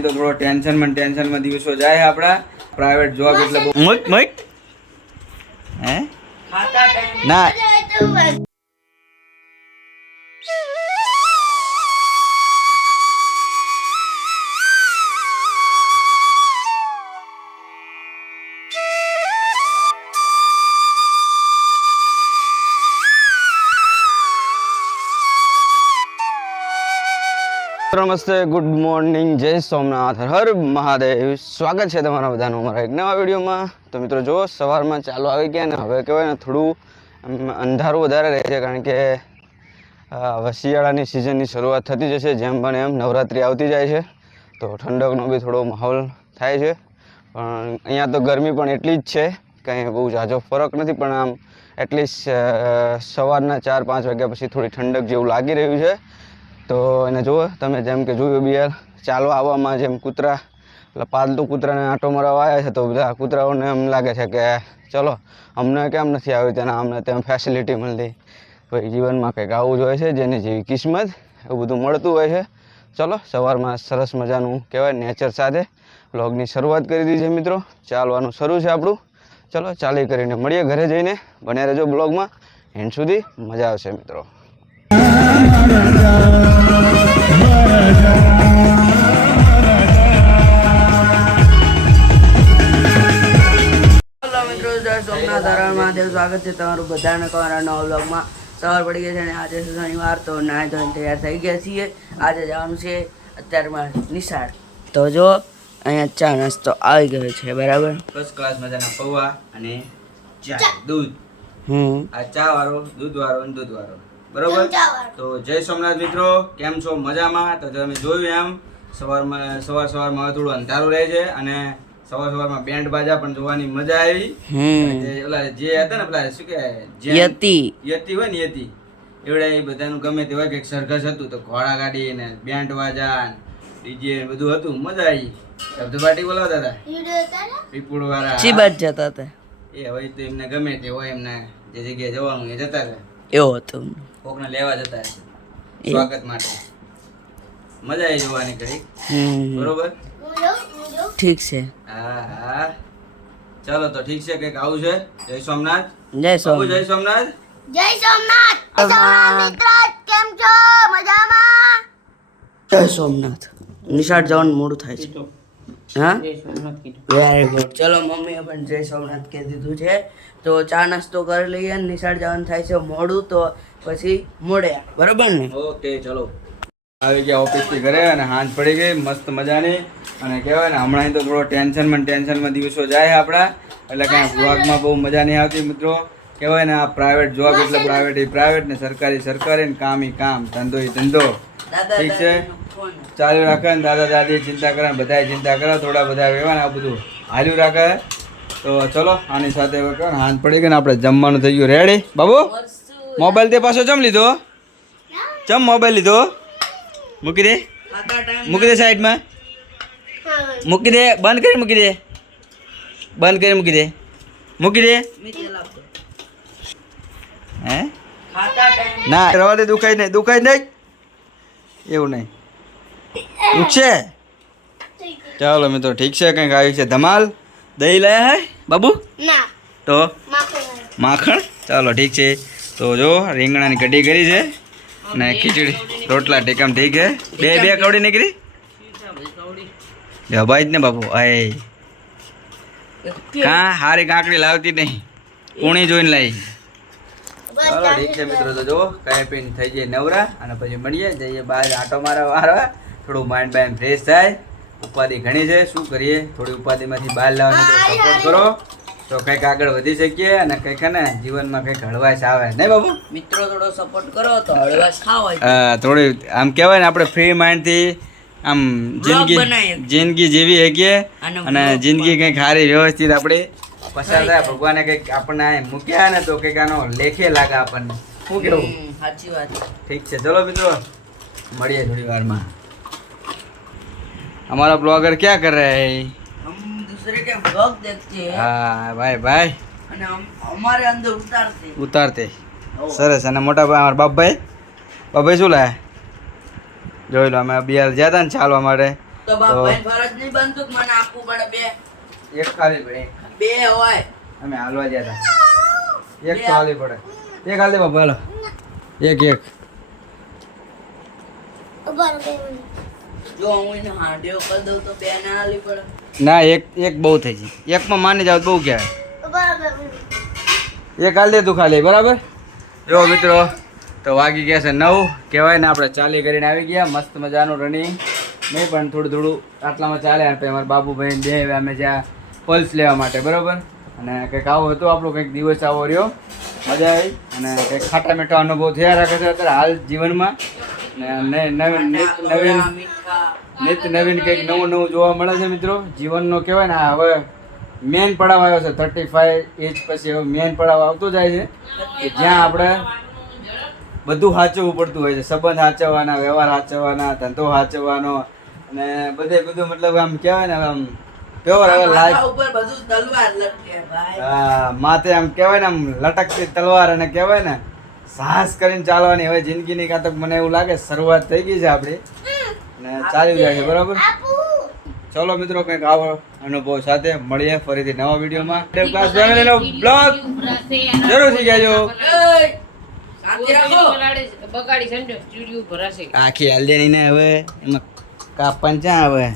તો થોડો ટેન્શનમાં ટેન્શનમાં દિવસો જાય આપણા પ્રાઇવેટ જોબ એટલે મત મત હે? ના. નમસ્તે, ગુડ મોર્નિંગ, જય સોમનાથ, હર મહાદેવ. સ્વાગત છે તમારા બધાનું અમારા એક નવા વિડીયોમાં. તો મિત્રો જો સવારમાં ચાલુ આવી ગયા ને હવે કહેવાય ને થોડું અંધારું વધારે રહે છે, કારણ કે હવે શિયાળાની સિઝનની શરૂઆત થતી જશે, જેમ પણ એમ નવરાત્રિ આવતી જાય છે. તો ઠંડકનો બી થોડો માહોલ થાય છે. પણ અહીંયા તો ગરમી પણ એટલી જ છે, કંઈ બહુ ઝાઝો ફરક નથી, પણ આમ એટલીસ્ટ સવારના ચાર પાંચ વાગ્યા પછી થોડી ઠંડક જેવું લાગી રહ્યું છે. તો એને જુઓ, તમે જેમ કે જોયું બી ચાલો આવવામાં જેમ કૂતરા, એટલે પાલતુ કૂતરાને આંટો મરાવવા આવ્યા છે, તો બધા કૂતરાઓને એમ લાગે છે કે ચલો, અમને કેમ નથી આવ્યું તેના અમને તેમ ફેસિલિટી મળતી ભાઈ જીવનમાં કંઈક આવું જ હોય છે, જેની જેવી કિસ્મત એવું બધું મળતું હોય છે. ચલો, સવારમાં સરસ મજાનું કહેવાય નેચર સાથે વ્લોગની શરૂઆત કરી દીધી છે મિત્રો. ચાલવાનું શરૂ છે આપણું. ચલો, ચાલી કરીને મળીએ ઘરે જઈને. બને રહેજો બ્લોગમાં એન્ડ સુધી મજા આવશે મિત્રો. સ્વાગત છે તમારું બધાને તમારા નવા બ્લોગમાં સવાર પડી ગઈ છે અને આજે શનિવાર તો ધોઈને તૈયાર થઈ ગયા છીએ. આજે જવાનું છે અત્યારમાં નિશાળ. તો જો અહીંયા ચા નાસ્તો આવી ગયો છે બરાબર? ફર્સ્ટ ક્લાસ મજાના પૌવા અને ચા દૂધ. હમ. આ ચા વાળો દૂધ વાળો અને દૂધ વાળો બરોબર? તો જય સોમનાથ મિત્રો કેમ છો? મજામાં? તો તમે જોયું એમ સવારમાં સવાર સવારમાં હવે થોડું અંધારું રહે છે અને સવાર સવારમાં બેન્ડ બાજા પણ જોવાની મજા આવી. જે ઓલા જે હતા ને પેલા શું કે યતિ. યતિ હોય ને યતિ. એવડે એ બધાનું ગમે તે હોય કે સરઘસ હતું તો ઘોડા ગાડી ને બેન્ડ બાજા ડીજે બધું હતું મજા આવી. શબ્દ પાર્ટી બોલાવતા હતા? પીપુડ વાળા ચીબાટ જતા હતા. એ હવે તો એમને ગમે તે હોય એમને જે જગ્યાએ જવાનું એ જતા રહે એવું હતો. કોકને લેવા જતા સ્વાગત માટે. મજા આવી જોવાની કરી બરોબર? ઠીક છે. હા હા. ચાલો તો ઠીક છે કંઈક આવું છે. જય સોમનાથ. જય સોમનાથ. સોમનાથ. જય સોમનાથ. જય સોમનાથ મિત્રો. કેમ છો? મજામાં? જય સોમનાથ. નિશાળ જવાનું મોડું થાય છે. હા? વેરી ગુડ ચલો મમ્મીએ પણ જય સોમનાથ કહી દીધું છે. તો ચા નાસ્તો કરી લઈએ નિશાળ જવાનું થાય છે મોડું તો પછી મોડે બરાબર ને? ઓકે ચલો. આવી ગયા ઓફિસથી ઘરે અને હાંજ પડી ગઈ મસ્ત મજાની. અને કહેવાય ને હમણાં તો થોડો ટેન્શનમાં ટેન્શનમાં દિવસો જાય આપણા. એટલે કાંઈ વ્લોગમાં બહુ મજા નહીં આવતી મિત્રો. કહેવાય ને આ પ્રાઇવેટ જોબ એટલે પ્રાઇવેટ એ પ્રાઇવેટ ને સરકારી સરકારી ને કામ એ કામ ધંધો એ ધંધો. ઠીક છે? ચાલુ રાખે ને દાદા દાદી ચિંતા કરે ને બધાય ચિંતા કરે થોડા બધા ને આ બધું હાલ્યું રાખે. તો ચલો આની સાથે હવે ને પડી ગઈ ને આપણે જમવાનું થઈ ગયું. રેડી બાબુ? મોબાઈલ તે પાછો જમ લીધો? જમ મોબાઈલ લીધો? મૂકી દે. મૂકી દે સાઈડમાં. મૂકી દે. બંધ કરી મૂકી દે. બંધ કરી મૂકી દે. મૂકી દે. હે? ના રવા દે દુખાય નહીં દુખાય નહીં. એવું નહીં. દુખશે ચાલો મિત્રો ઠીક છે? કંઈક આવી છે ધમાલ. દહીં લાયા હે? બાબુ? ના. તો? માખણ. માખણ? ચાલો ઠીક છે. તો જો રીંગણાની કઢી કરી છે. ને ખીચડી. રોટલા ટેકમ ઠીક છે બે બે કવડી નીકળી? જવાય જ ને બાપુ આય. કા હારી કાંકડી લાવતી નહીં. કોણી જોઈને લાવી ચાલો ઠીક છે મિત્રો. તો જો કાંઈ પીને થઈ જાય નવરા અને પછી મળીએ. જઈએ બહાર આટો મારવા મારવા થોડું માઇન્ડ બાઇન્ડ ફ્રેશ થાય. ઉપાધિ ઘણી છે શું કરીએ? થોડી ઉપાધિમાંથી બહાર લાવવાની સપોર્ટ કરો. તો કંઈક આગળ વધી શકીએ અને કંઈક ને જીવનમાં કંઈક હળવાશ આવે. નહીં બાબુ? મિત્રો થોડો સપોર્ટ કરો તો હળવાશ ખાવાય થોડી આમ કહેવાય ને આપણે ફ્રી માઇન્ડથી આમ જિંદગી જિંદગી જીવી શકીએ અને અને જિંદગી કંઈક સારી વ્યવસ્થિત આપણે પસાર થાય. ભગવાને કંઈક આપણને અહીં મૂક્યા ને તો કંઈક આનો લેખે લાગે આપણને. શું કેવું સાચી વાત. ઠીક છે. ચલો મિત્રો મળીએ થોડી વારમાં. हमारा ब्लॉगर क्या कर रहा है हम दूसरे के ब्लॉग देखते हैं हाँ भाई भाई અને હમ- हमारे अंदर उतारते हैं ઉતારતે સરસ અને મોટા ભાઈ અમારા બાપભાઈ બાપભાઈ શું લાયા જોઈ લો અમે બિહાર ગયા હતા ને ચાલવા માટે તો બાપાની ફરજ નહીં બનતું કે મને આપવું પડે બે એક ખાલી પડે બે હોય અમે હાલવા ગયા હતા એક તો હાલી પડે એક હાલ દે બાપા હાલો એક એક ઉભા રહો બે મિનિટ. જો હું એને હાંડ્યો કરી દઉં તો બે ના આલી પડે. ના એક એક બહુ થઈ જાય એકમાં માની જાવ તો બહુ કહેવાય. એક હાલ દે તું ખાલી બરાબર? જો મિત્રો તો વાગી ગયા છે નવ. કહેવાય ને આપણે ચાલી કરીને આવી ગયા. મસ્ત મજાનું રનિંગ નહીં પણ થોડું થોડું આટલામાં ચાલે અને અમારા બાબુભાઈ બે અમે જ્યાં પલ્સ લેવા માટે બરાબર? અને કંઈક આવો હતો આપણો કંઈક દિવસ આવો રહ્યો. મજા આવી. અને કંઈક ખાટા મીઠા અનુભવ થયા રાખે છે અત્યારે હાલ જીવનમાં. નવીન નિત નવીન કંઈક નવું નવું જોવા મળે છે મિત્રો. જીવનનો કહેવાય ને હવે મેન પડાવ આવ્યો છે થર્ટી ફાઈવ એજ પછી હવે મેન પડાવ આવતો જાય છે. કે જ્યાં આપણે બધું સાચવવું પડતું હોય છે. સંબંધ સાચવવાના વ્યવહાર સાચવવાના ધંધો સાચવવાનો અને બધે બધું મતલબ આમ કહેવાય ને આમ પ્યોર હવે લાઈફ. ઉપર બધું તલવાર લટકે ભાઈ. હા, માથે આમ કહેવાય ને આમ લટકતી તલવાર અને કહેવાય ને સાહસ કરીને ચાલવાની. હવે જિંદગીની કાં તો મને એવું લાગે શરૂઆત થઈ ગઈ છે આપણી. ને ચાલી જાય છે બરાબર? ચલો મિત્રો કંઈક આવો અનુભવ સાથે મળીએ ફરીથી નવા વિડીયોમાં. ક્લાસ ફેમિલીનો બ્લોગ જરૂરથી કહેજો આખી હલ્દી ને હવે એમાં કાપવાનું ક્યાં હવે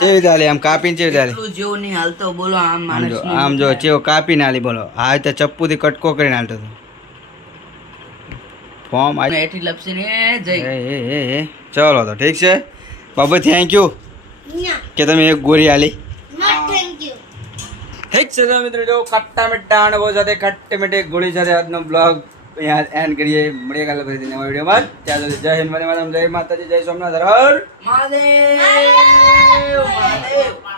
ચેવી ચાલી આમ કાપીને ચેવી ચાલી? જો નહીં હાલતો બોલો આમ આમ જો માણસનું. આમ જો ચેવો કાપીને આલી બોલો. હા તો ચપ્પુથી કટકો કરીને હાલતો હતો. ફોર્મ એઠી લપસીને જઈ. ચલો તો ઠીક છે. બાબા થેન્ક યુ કે તમે એક ગોરી આલી. ઠીક છે તો મિત્રો જો ખટ્ટા મીઠા બહુ સાથે ખટ્ટી મીઠી ગોળી સાથે આજનો બ્લોગ અહીંયા એન્ડ કરીએ. મળીએ કાલે ફરીથી નવા વિડીયોમાં ત્યાં સુધી જય હિન્દ વંદે માતરમ જય માતાજી જય સોમનાથ હર મહાદેવ. મહાદેવ.